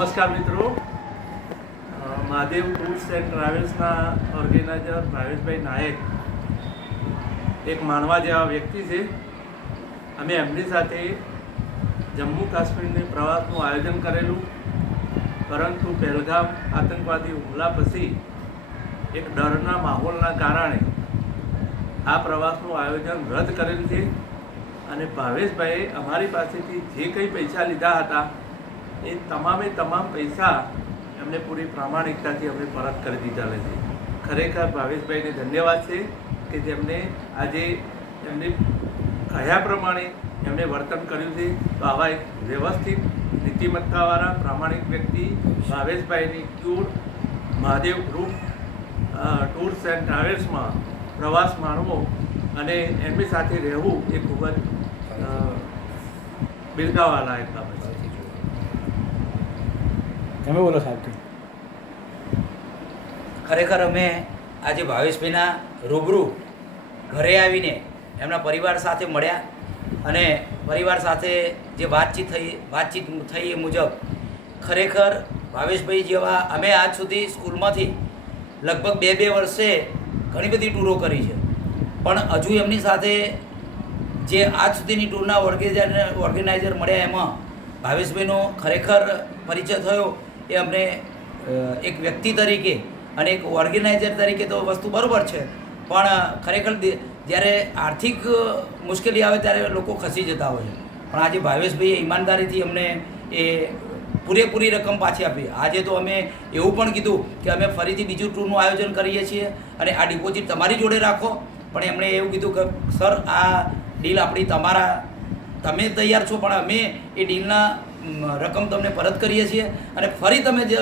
નમસ્કાર મિત્રો. Mahadev tours and ટ્રાવેલ્સના ઓર્ગેનાઇઝર ભાવેશભાઈ નાયક એક માનવા જેવા વ્યક્તિ છે. અમે એમની સાથે જમ્મુ કાશ્મીરની પ્રવાસનું આયોજન કરેલું. પરંતુ પહેલગામ આતંકવાદી હુમલા પછી એક ડરના માહોલના કારણે આ પ્રવાસનું આયોજન રદ કરેલ છે. અને ભાવેશભાઈએ અમારી પાસેથી જે કંઈ પૈસા લીધા હતા એ તમામે તમામ પૈસા એમને પૂરી પ્રામાણિકતાથી અમને પરત કરી દીધા છે. ખરેખર ભાવેશભાઈને ધન્યવાદ છે કે જેમને આજે એમને કહ્યા પ્રમાણે એમણે વર્તન કર્યું છે. તો આવા એક વ્યવસ્થિત નીતિમત્તાવાળા પ્રામાણિક વ્યક્તિ ભાવેશભાઈની tour Mahadev group tours and ટ્રાવેલ્સમાં પ્રવાસ માણવો અને એમની સાથે રહેવું એ ખૂબ જ અ, બિરદાવવા બાબત છે. તમે બોલો સાહેબ. ખરેખર અમે આજે ભાવેશભાઈના રૂબરૂ ઘરે આવીને એમના પરિવાર સાથે મળ્યા અને પરિવાર સાથે જે વાતચીત થઈ વાતચીત થઈ એ મુજબ ખરેખર ભાવેશભાઈ જેવા અમે આજ સુધી સ્કૂલમાંથી લગભગ બે બે વર્ષે ઘણી બધી ટૂરો કરી છે પણ હજુ એમની સાથે જે આજ સુધીની ટૂરના ઓર્ગેનાઇઝર ઓર્ગેનાઇઝર મળ્યા એમાં ભાવેશભાઈનો ખરેખર પરિચય થયો એ અમને એક વ્યક્તિ તરીકે અને એક ઓર્ગેનાઇઝર તરીકે તો વસ્તુ બરાબર છે. પણ ખરેખર જ્યારે આર્થિક મુશ્કેલી આવે ત્યારે લોકો ખસી જતા હોય છે. પણ આજે ભાવેશભાઈએ ઈમાનદારીથી અમને એ પૂરેપૂરી રકમ પાછી આપી. આજે તો અમે એવું પણ કીધું કે અમે ફરીથી બીજું ટૂરનું આયોજન કરીએ છીએ અને આ ડિપોઝિટ તમારી જોડે રાખો. પણ એમણે એવું કીધું કે, સર, આ ડીલ આપણી તમારા, તમે તૈયાર છો, પણ અમે એ ડીલના રકમ તમને પરત કરીએ છીએ અને ફરી તમે જે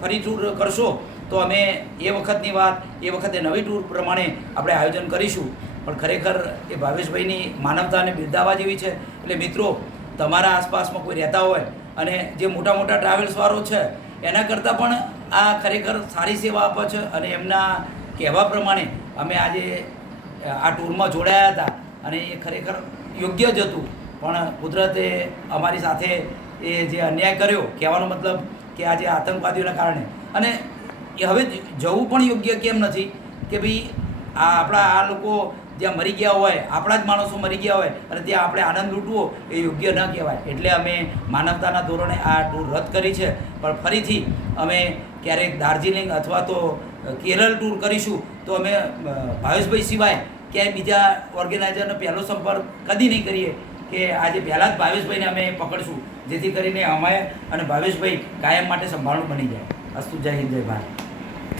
ફરી ટૂર કરશો તો અમે એ વખતની વાત, એ વખતે નવી ટૂર પ્રમાણે આપણે આયોજન કરીશું. પણ ખરેખર એ ભાવેશભાઈની માનવતાને બિરદાવવા જેવી છે. એટલે મિત્રો, તમારા આસપાસમાં કોઈ રહેતા હોય અને જે મોટા મોટા ટ્રાવેલ્સવાળો છે, એના કરતાં પણ આ ખરેખર સારી સેવા આપે છે અને એમના કહેવા પ્રમાણે અમે આજે આ ટૂરમાં જોડાયા હતા અને એ ખરેખર યોગ્ય જ હતું. પણ કુદરતે અમારી સાથે એ જે અન્યાય કર્યો, કહેવાનો મતલબ કે આ જે આતંકવાદીઓના કારણે. અને એ હવે જવું પણ યોગ્ય કેમ નથી કે ભાઈ આ આપણા આ લોકો જ્યાં મરી ગયા હોય, આપણા જ માણસો મરી ગયા હોય અને ત્યાં આપણે આનંદ લૂંટવો એ યોગ્ય ન કહેવાય. એટલે અમે માનવતાના ધોરણે આ ટૂર રદ કરી છે. પણ ફરીથી અમે ક્યારેક દાર્જિલિંગ અથવા તો કેરળ ટૂર કરીશું તો અમે ભાવેશભાઈ સિવાય ક્યાંય બીજા ઓર્ગેનાઇઝરનો પહેલો સંપર્ક કદી નહીં કરીએ. કે આજે પહેલાં જ ભાવેશભાઈને અમે પકડશું, જેથી કરીને અમે અને ભાવેશભાઈ કાયમ માટે સંભાળનું બની જાય. અસ્તુ જય હિન્દ, જય ભારત.